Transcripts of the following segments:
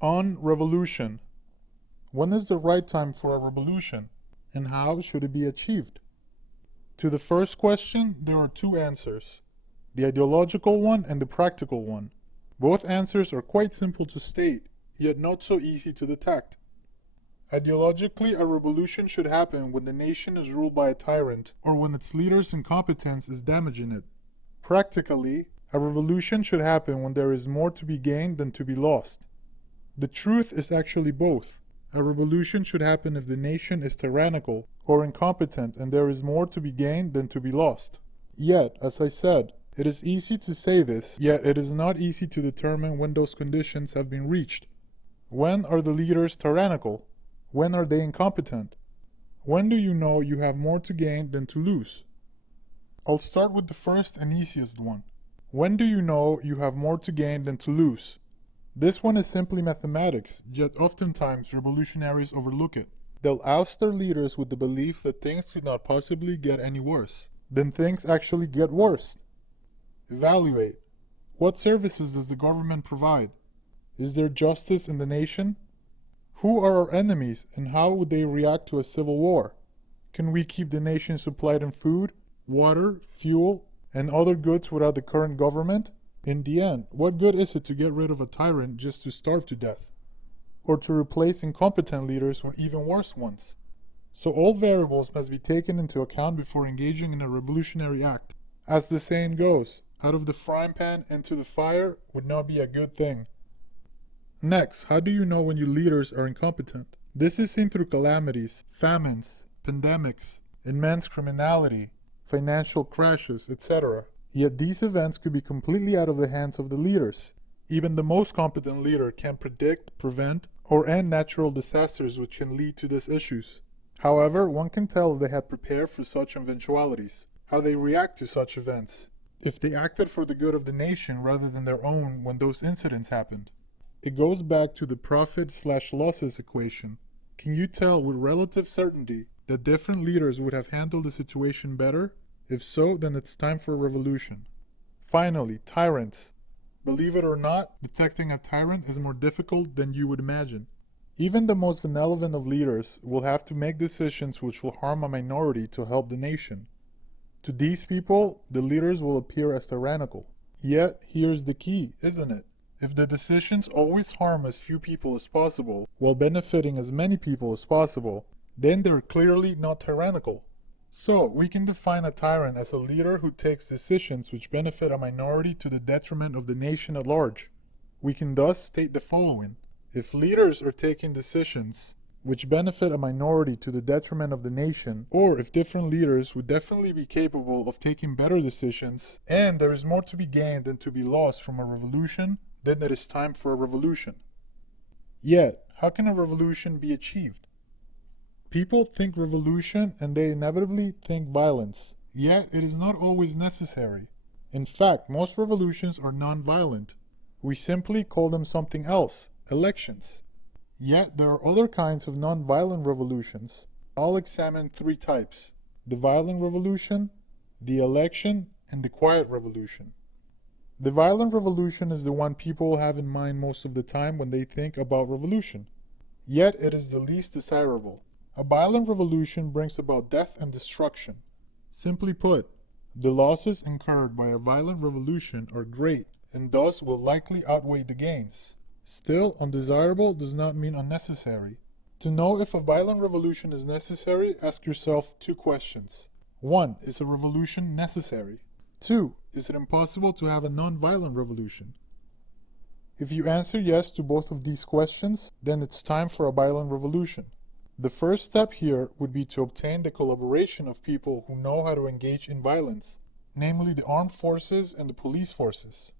On revolution. When is the right time for a revolution, and how should it be achieved? To the first question, there are two answers, the ideological one and the practical one. Both answers are quite simple to state, yet not so easy to detect. Ideologically, a revolution should happen when the nation is ruled by a tyrant or when its leader's incompetence is damaging it. Practically, a revolution should happen when there is more to be gained than to be lost. The truth is actually both. A revolution should happen if the nation is tyrannical or incompetent and there is more to be gained than to be lost. Yet, as I said, it is easy to say this, yet it is not easy to determine when those conditions have been reached. When are the leaders tyrannical? When are they incompetent? When do you know you have more to gain than to lose? I'll start with the first and easiest one. When do you know you have more to gain than to lose? This one is simply mathematics, yet oftentimes revolutionaries overlook it. They'll oust their leaders with the belief that things could not possibly get any worse. Then things actually get worse. Evaluate. What services does the government provide? Is there justice in the nation? Who are our enemies and how would they react to a civil war? Can we keep the nation supplied in food, water, fuel, and other goods without the current government? In the end, what good is it to get rid of a tyrant just to starve to death? Or to replace incompetent leaders with even worse ones? So all variables must be taken into account before engaging in a revolutionary act. As the saying goes, out of the frying pan into the fire would not be a good thing. Next, how do you know when your leaders are incompetent? This is seen through calamities, famines, pandemics, immense criminality, financial crashes, etc. Yet these events could be completely out of the hands of the leaders. Even the most competent leader can predict, prevent, or end natural disasters which can lead to these issues. However, one can tell if they had prepared for such eventualities, how they react to such events, if they acted for the good of the nation rather than their own when those incidents happened. It goes back to the profit/losses equation. Can you tell with relative certainty that different leaders would have handled the situation better? If so, then it's time for a revolution. Finally, tyrants. Believe it or not, detecting a tyrant is more difficult than you would imagine. Even the most benevolent of leaders will have to make decisions which will harm a minority to help the nation. To these people, the leaders will appear as tyrannical. Yet, here's the key, isn't it? If the decisions always harm as few people as possible, while benefiting as many people as possible, then they're clearly not tyrannical. So, we can define a tyrant as a leader who takes decisions which benefit a minority to the detriment of the nation at large. We can thus state the following. If leaders are taking decisions which benefit a minority to the detriment of the nation, or if different leaders would definitely be capable of taking better decisions, and there is more to be gained than to be lost from a revolution, then it is time for a revolution. Yet, how can a revolution be achieved? People think revolution and they inevitably think violence, yet it is not always necessary. In fact, most revolutions are non-violent. We simply call them something else, elections. Yet there are other kinds of non-violent revolutions. I'll examine three types: the violent revolution, the election, and the quiet revolution. The violent revolution is the one people have in mind most of the time when they think about revolution. Yet it is the least desirable. A violent revolution brings about death and destruction. Simply put, the losses incurred by a violent revolution are great and thus will likely outweigh the gains. Still, undesirable does not mean unnecessary. To know if a violent revolution is necessary, ask yourself two questions. 1. Is a revolution necessary? 2. Is it impossible to have a non-violent revolution? If you answer yes to both of these questions, then it's time for a violent revolution. The first step here would be to obtain the collaboration of people who know how to engage in violence, namely the armed forces and the police forces.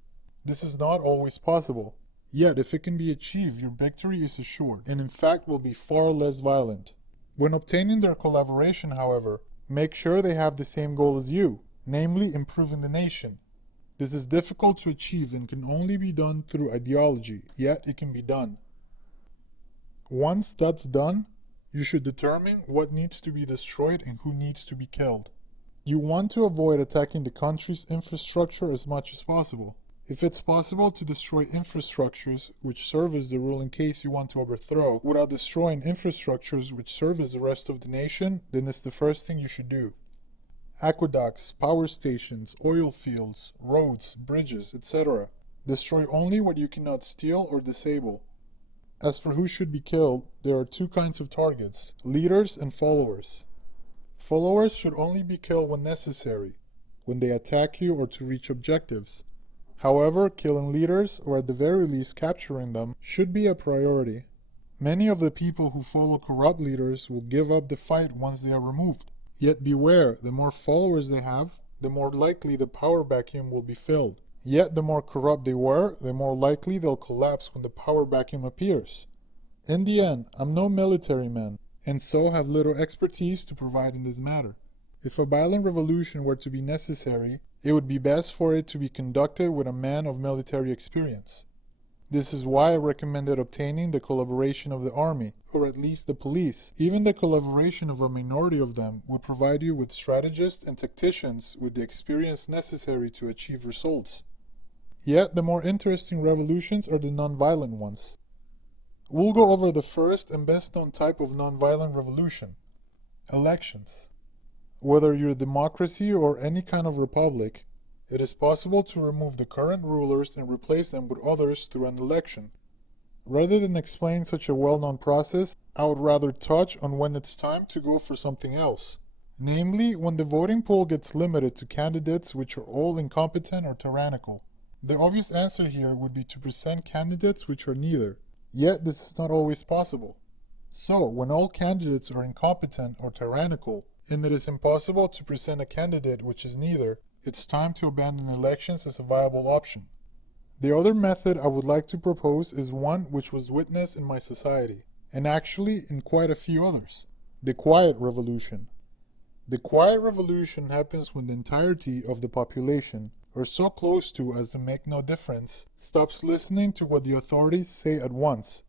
This is not always possible. Yet, if it can be achieved, your victory is assured, and in fact will be far less violent. When obtaining their collaboration, however, make sure they have the same goal as you, namely improving the nation. This is difficult to achieve and can only be done through ideology, yet it can be done. Once that's done, you should determine what needs to be destroyed and who needs to be killed. You want to avoid attacking the country's infrastructure as much as possible. If it's possible to destroy infrastructures which serve as the ruling case you want to overthrow without destroying infrastructures which serve as the rest of the nation, then it's the first thing you should do. Aqueducts, power stations, oil fields, roads, bridges, etc. Destroy only what you cannot steal or disable. As for who should be killed, there are two kinds of targets: leaders and followers. Followers should only be killed when necessary, when they attack you or to reach objectives. However, killing leaders, or at the very least capturing them, should be a priority. Many of the people who follow corrupt leaders will give up the fight once they are removed. Yet beware, the more followers they have, the more likely the power vacuum will be filled. Yet the more corrupt they were, the more likely they'll collapse when the power vacuum appears. In the end, I'm no military man, and so have little expertise to provide in this matter. If a violent revolution were to be necessary, it would be best for it to be conducted with a man of military experience. This is why I recommended obtaining the collaboration of the army, or at least the police. Even the collaboration of a minority of them would provide you with strategists and tacticians with the experience necessary to achieve results. Yet the more interesting revolutions are the non-violent ones. We'll go over the first and best known type of non-violent revolution: elections. Whether you're a democracy or any kind of republic, it is possible to remove the current rulers and replace them with others through an election. Rather than explain such a well-known process, I would rather touch on when it's time to go for something else. Namely, when the voting pool gets limited to candidates which are all incompetent or tyrannical. The obvious answer here would be to present candidates which are neither. Yet this is not always possible. So, when all candidates are incompetent or tyrannical, and it is impossible to present a candidate which is neither, it's time to abandon elections as a viable option. The other method I would like to propose is one which was witnessed in my society, and actually in quite a few others: the quiet revolution. The quiet revolution happens when the entirety of the population, or so close to as to make no difference, stops listening to what the authorities say at once.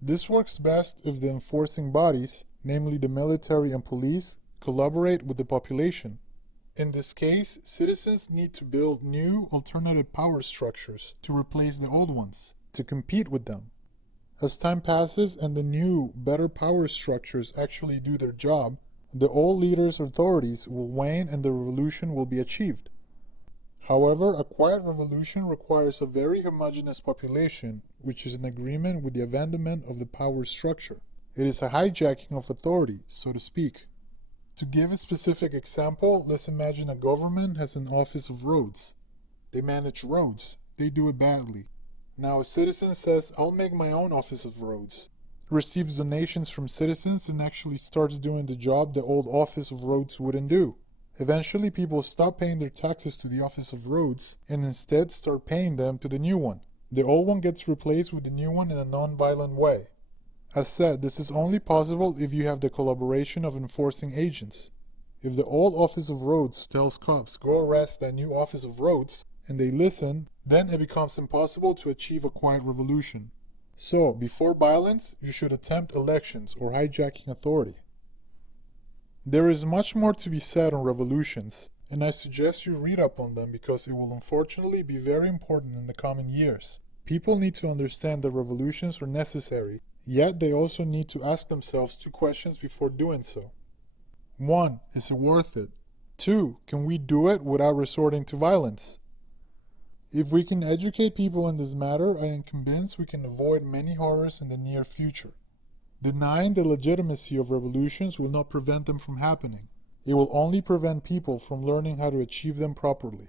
This works best if the enforcing bodies, namely the military and police, collaborate with the population. In this case, citizens need to build new alternative power structures to replace the old ones, to compete with them. As time passes and the new, better power structures actually do their job, the old leaders' authorities will wane and the revolution will be achieved. However, a quiet revolution requires a very homogeneous population, which is in agreement with the abandonment of the power structure. It is a hijacking of authority, so to speak. To give a specific example, let's imagine a government has an office of roads. They manage roads. They do it badly. Now a citizen says, "I'll make my own office of roads." Receives donations from citizens and actually starts doing the job the old office of roads wouldn't do. Eventually people stop paying their taxes to the office of roads and instead start paying them to the new one. The old one gets replaced with the new one in a non-violent way. As said, this is only possible if you have the collaboration of enforcing agents. If the old office of roads tells cops go arrest that new office of roads, and they listen, then it becomes impossible to achieve a quiet revolution. So, before violence, you should attempt elections or hijacking authority. There is much more to be said on revolutions, and I suggest you read up on them because it will unfortunately be very important in the coming years. People need to understand that revolutions are necessary, yet they also need to ask themselves two questions before doing so. 1. Is it worth it? 2. Can we do it without resorting to violence? If we can educate people in this matter, I am convinced we can avoid many horrors in the near future. Denying the legitimacy of revolutions will not prevent them from happening. It will only prevent people from learning how to achieve them properly.